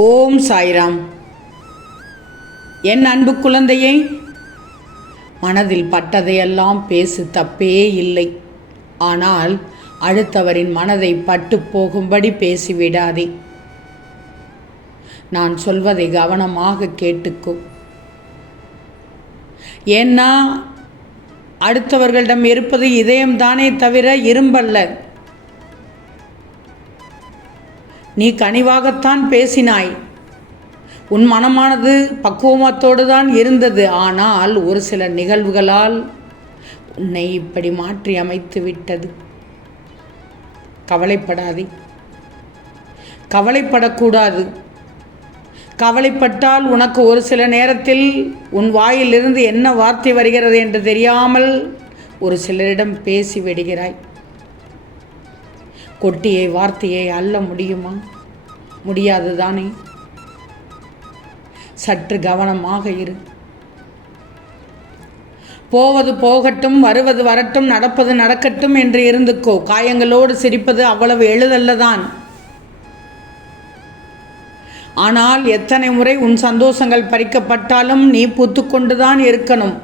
ஓம் சாய்ராம். என் அன்பு குழந்தையை மனதில் பட்டதையெல்லாம் பேசு தப்பே இல்லை. ஆனால் அடுத்தவரின் மனதை பட்டு போகும்படி பேசிவிடாதே. நான் சொல்வதை கவனமாக கேட்டுக்கோ. ஏன்னா அடுத்தவர்களிடம் இருப்பது இதயம்தானே தவிர இரும்பல்ல. நீ கனிவாகத்தான் பேசினாய். உன் மனமானது பக்குவமத்தோடு தான் இருந்தது. ஆனால் ஒரு சில நிகழ்வுகளால் உன்னை இப்படி மாற்றி அமைத்து விட்டது கவலைப்படாதே. கவலைப்படக்கூடாது. கவலைப்பட்டால் உனக்கு ஒரு சில நேரத்தில் உன் வாயிலிருந்து என்ன வார்த்தை வருகிறது என்று தெரியாமல் ஒரு சிலரிடம் பேசி விடுகிறாய். கொட்டியை வார்த்தையை அல்ல முடியுமா? முடியாது தானே? சற்று கவனமாக இரு. போவது போகட்டும் வருவது வரட்டும் நடப்பது நடக்கட்டும் என்று இருந்துக்கோ. காயங்களோடு சிரிப்பது அவ்வளவு எளிதல்லதான் ஆனால் எத்தனை முறை உன் சந்தோஷங்கள் பறிக்கப்பட்டாலும் நீ புத்துக்கொண்டுதான் இருக்கணும்.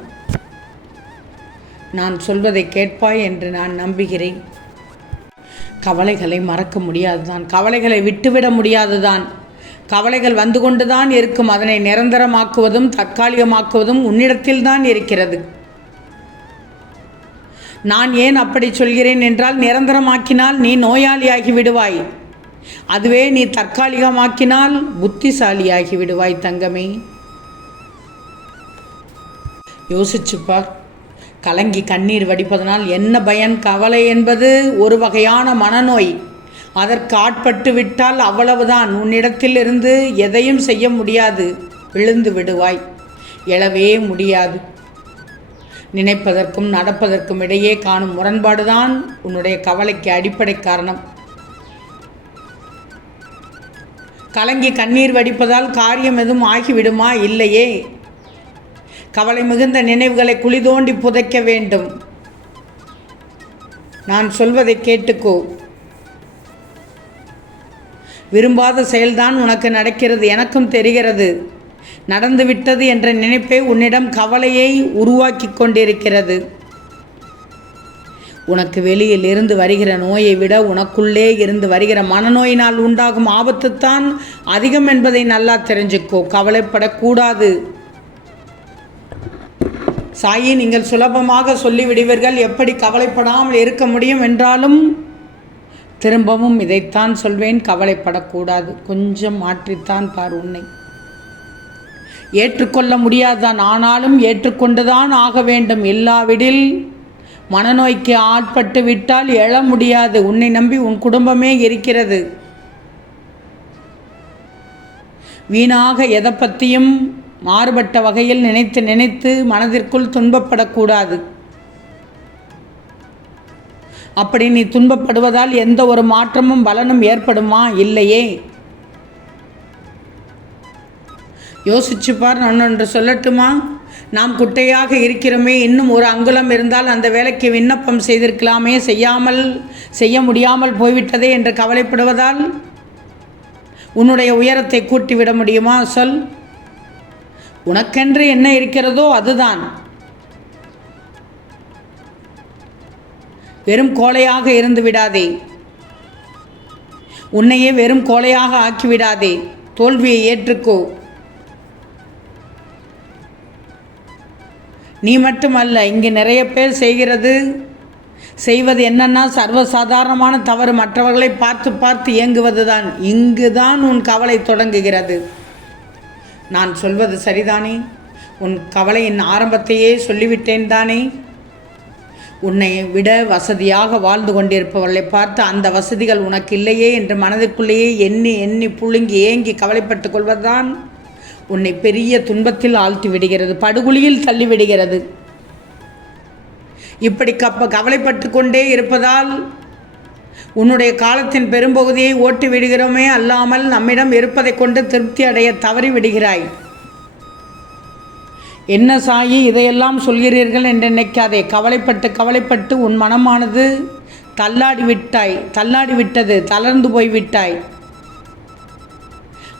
நான் சொல்வதை கேட்பாய் என்று நான் நம்புகிறேன். கவலைகளை மறக்க முடியாதுதான். கவலைகளை விட்டுவிட முடியாதுதான். கவலைகள் வந்து கொண்டுதான் இருக்கும். அதனை நிரந்தரமாக்குவதும் தற்காலிகமாக்குவதும் உன்னிடத்தில்தான் இருக்கிறது. நான் ஏன் அப்படி சொல்கிறேன் என்றால் நிரந்தரமாக்கினால் நீ நோயாளியாகி விடுவாய். அதுவே நீ தற்காலிகமாக்கினால் புத்திசாலியாகி விடுவாய் தங்கமே. யோசிச்சுப்பார். கலங்கி கண்ணீர் வடிப்பதனால் என்ன பயன்? கவலை என்பது ஒரு வகையான மனநோய். அதற்கு ஆட்பட்டு விட்டால் அவ்வளவுதான். உன்னிடத்திலிருந்து எதையும் செய்ய முடியாது. விழுந்து விடுவாய். எழவே முடியாது. நினைப்பதற்கும் நடப்பதற்கும் இடையே காணும் முரண்பாடுதான் உன்னுடைய கவலைக்கு அடிப்படை காரணம். கலங்கி கண்ணீர் வடிப்பதால் காரியம் எதுவும் ஆகிவிடுமா? இல்லையே. கவலை மிகுந்த நினைவுகளை குளிதோண்டி புதைக்க வேண்டும். நான் சொல்வதை கேட்டுக்கோ. விரும்பாத செயல்தான் உனக்கு நடக்கிறது எனக்கும் தெரிகிறது. நடந்துவிட்டது என்ற நினைப்பே உன்னிடம் கவலையை உருவாக்கி கொண்டிருக்கிறது. உனக்கு வெளியில் இருந்து வருகிற நோயை விட உனக்குள்ளே இருந்து வருகிற மனநோயினால் உண்டாகும் ஆபத்துத்தான் அதிகம் என்பதை நல்லா தெரிஞ்சுக்கோ. கவலைப்படக்கூடாது. சாயி நீங்கள் சுலபமாக சொல்லிவிடுவீர்கள். எப்படி கவலைப்படாமல் இருக்க முடியும் என்றாலும் திரும்பவும் இதைத்தான் சொல்வேன். கவலைப்படக்கூடாது. கொஞ்சம் மாற்றித்தான் பார் உன்னை. ஏற்றுக்கொள்ள முடியாதுதான் ஆனாலும் ஏற்றுக்கொண்டுதான் ஆக வேண்டும். இல்லாவிடில் மனநோய்க்கு ஆட்பட்டு விட்டால் எழ முடியாது. உன்னை நம்பி உன் குடும்பமே இருக்கிறது. வீணாக எதை பற்றியும் மாறுபட்ட வகையில் நினைத்து நினைத்து மனதிற்குள் துன்பப்படக்கூடாது. அப்படி நீ துன்பப்படுவதால் எந்த ஒரு மாற்றமும் பலனும் ஏற்படுமா? இல்லையே. யோசிச்சுப்பார் பார் ஒன்று சொல்லட்டுமா? நாம் குட்டையாக இருக்கிறோமே இன்னும் ஒரு அங்குலம் இருந்தால் அந்த வேலைக்கு விண்ணப்பம் செய்திருக்கலாமே செய்யாமல் செய்ய முடியாமல் போய்விட்டதே என்று கவலைப்படுவதால்? உன்னுடைய உயரத்தை கூட்டிவிட முடியுமா? சொல். உனக்கென்று என்ன இருக்கிறதோ அதுதான். வெறும் கோழையாக இருந்து விடாதே. உன்னையே வெறும் கோழையாக ஆக்கிவிடாதே தோல்வியை ஏற்றுக்கோ. நீ மட்டுமல்ல இங்கு நிறைய பேர் செய்கிறது. செய்வது என்னன்னா சர்வசாதாரணமான தவறு. மற்றவர்களை பார்த்து பார்த்து இயங்குவது தான் இங்கு தான் உன் கவலை தொடங்குகிறது. நான் சொல்வது சரிதானே? உன் கவலையின் ஆரம்பத்தையே சொல்லிவிட்டேன் தானே? உன்னை விட வசதியாக வாழ்ந்து கொண்டிருப்பவர்களை பார்த்து அந்த வசதிகள் உனக்கு இல்லையே என்று மனதுக்குள்ளேயே எண்ணி எண்ணி புழுங்கி ஏங்கி கவலைப்பட்டு கொள்வதுதான் உன்னை பெரிய துன்பத்தில் ஆழ்த்தி விடுகிறது படுகுழியில் தள்ளிவிடுகிறது இப்படி கப்ப கவலைப்பட்டு கொண்டே இருப்பதால் உன்னுடைய காலத்தின் பெரும்பகுதியை ஓட்டி விடுகிறோமே அல்லாமல் நம்மிடம் இருப்பதை கொண்டு திருப்தி அடைய தவறி விடுகிறாய். என்ன சாயி இதையெல்லாம் சொல்கிறீர்கள் என்று நினைக்காதே. கவலைப்பட்டு கவலைப்பட்டு உன் மனமானது தள்ளாடி விட்டாய் தள்ளாடி விட்டது தளர்ந்து போய் விட்டாய்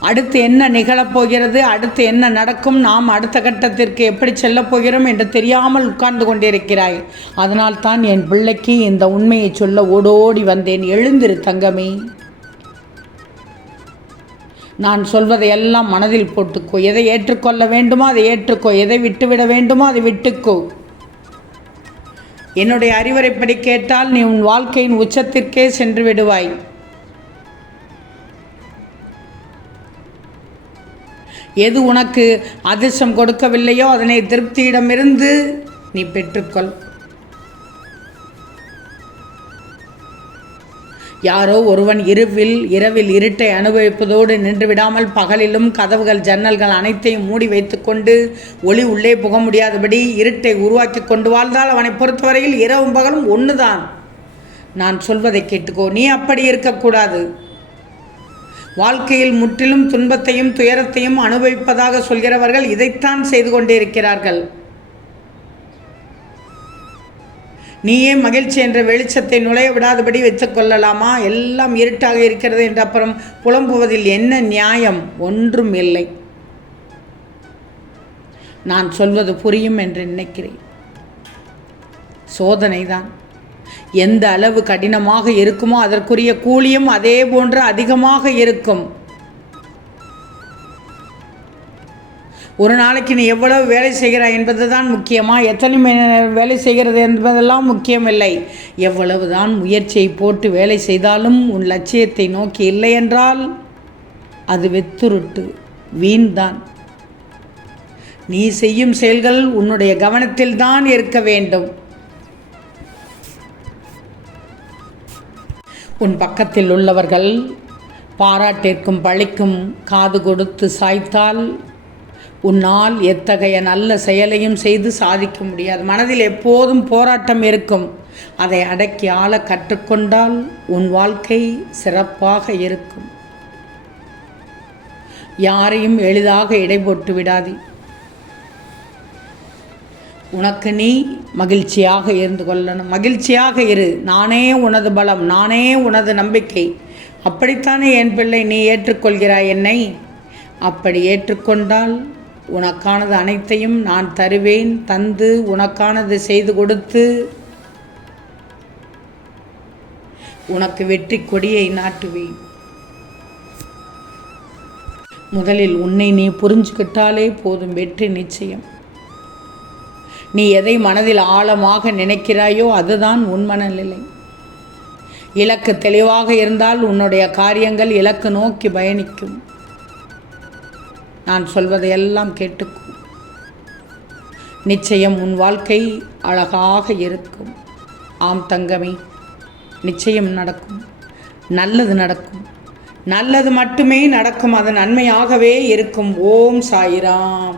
அடுத்து என்ன நிகழப்போகிறது அடுத்து என்ன நடக்கும் நாம் அடுத்த கட்டத்திற்கு எப்படி செல்லப் போகிறோம் என்று தெரியாமல் உட்கார்ந்து கொண்டிருக்கிறாய். அதனால் தான் என் பிள்ளைக்கு இந்த உண்மையை சொல்ல ஓடோடி வந்தேன். எழுந்திரு தங்கமே. நான் சொல்வதை எல்லாம் மனதில் போட்டுக்கோ. எதை ஏற்றுக்கொள்ள வேண்டுமோ அதை ஏற்றுக்கோ. எதை விட்டுவிட வேண்டுமோ அதை விட்டுக்கோ. என்னுடைய அறிவுரைப்படி கேட்டால் நீ உன் வாழ்க்கையின் உச்சத்திற்கே சென்று விடுவாய். எது உனக்கு அதிர்ஷ்டம் கொடுக்கவில்லையோ அதனை திருப்தியிடமிருந்து நீ பெற்றுக்கொள். யாரோ ஒருவன் இருவில் இரவில் இருட்டை அனுபவிப்பதோடு நின்று விடாமல் பகலிலும் கதவுகள் ஜன்னல்கள் அனைத்தையும் மூடி வைத்துக்கொண்டு ஒளி உள்ளே புக முடியாதபடி இருட்டை உருவாக்கி கொண்டு வாழ்ந்தால் அவனை பொறுத்தவரையில் இரவும் பகலும் ஒன்றுதான் நான் சொல்வதை கேட்டுக்கோ நீ அப்படி இருக்கக்கூடாது. வாழ்க்கையில் முற்றிலும் துன்பத்தையும் துயரத்தையும் அனுபவிப்பதாக சொல்கிறவர்கள் இதைத்தான் செய்து கொண்டே இருக்கிறார்கள் நீயே மகிழ்ச்சி என்ற வெளிச்சத்தை நுழைய விடாதபடி வைத்துக் கொள்ளலாமா? எல்லாம் இருட்டாக இருக்கிறது என்று அப்புறம் புலம்புவதில் என்ன நியாயம்? ஒன்றும் இல்லை. நான் சொல்வது புரியும் என்று நினைக்கிறேன். சோதனைதான். எந்த அளவு கடினமாக இருக்குமோ அதற்குரிய கூலியும் அதே போன்று அதிகமாக இருக்கும். ஒரு நாளைக்கு நீ எவ்வளவு வேலை செய்கிறாய் என்பது தான் முக்கியமா? எத்தனை மணி நேரம் வேலை செய்கிறது என்பதெல்லாம் முக்கியமில்லை. எவ்வளவு தான் முயற்சியை போட்டு வேலை செய்தாலும் உன் லட்சியத்தை நோக்கி இல்லை என்றால் அது வெத்துருட்டு வீண்தான். நீ செய்யும் செயல்கள் உன்னுடைய கவனத்தில் தான் இருக்க வேண்டும். உன் பக்கத்தில் உள்ளவர்கள் பாராட்டிற்கும் பழிக்கும் காது கொடுத்து சாய்த்தால் உன்னால் எத்தகைய நல்ல செயலையும் செய்து சாதிக்க முடியாது. மனதில் எப்போதும் போராட்டம் இருக்கும். அதை அடக்கி ஆள கற்றுக்கொண்டால் உன் வாழ்க்கை சிறப்பாக இருக்கும். யாரையும் எளிதாக இடைபோட்டு விடாதே. உனக்கு நீ மகிழ்ச்சியாக இருந்து கொள்ளணும். மகிழ்ச்சியாக இரு. நானே உனது பலம் நானே உனது நம்பிக்கை. அப்படித்தானே என் பிள்ளை நீ ஏற்றுக்கொள்கிறாய் என்னை? அப்படி ஏற்றுக்கொண்டால் உனக்கானது அனைத்தையும் நான் தருவேன். தந்து உனக்கானது செய்து கொடுத்து உனக்கு வெற்றி கொடியை நாட்டுவேன். முதலில் உன்னை நீ புரிஞ்சுக்கிட்டாலே போதும் வெற்றி நிச்சயம். நீ எதை மனதில் ஆழமாக நினைக்கிறாயோ அதுதான் உன் மனநிலை. இலக்கு தெளிவாக இருந்தால் உன்னுடைய காரியங்கள் இலக்கு நோக்கி பயணிக்கும். நான் சொல்வதையெல்லாம் கேட்டுக்கும் நிச்சயம் உன் வாழ்க்கை அழகாக இருக்கும். ஆம் தங்கமே நிச்சயம் நடக்கும். நல்லது நடக்கும். நல்லது மட்டுமே நடக்கும் அது நன்மையாகவே இருக்கும். ஓம் சாயிராம்.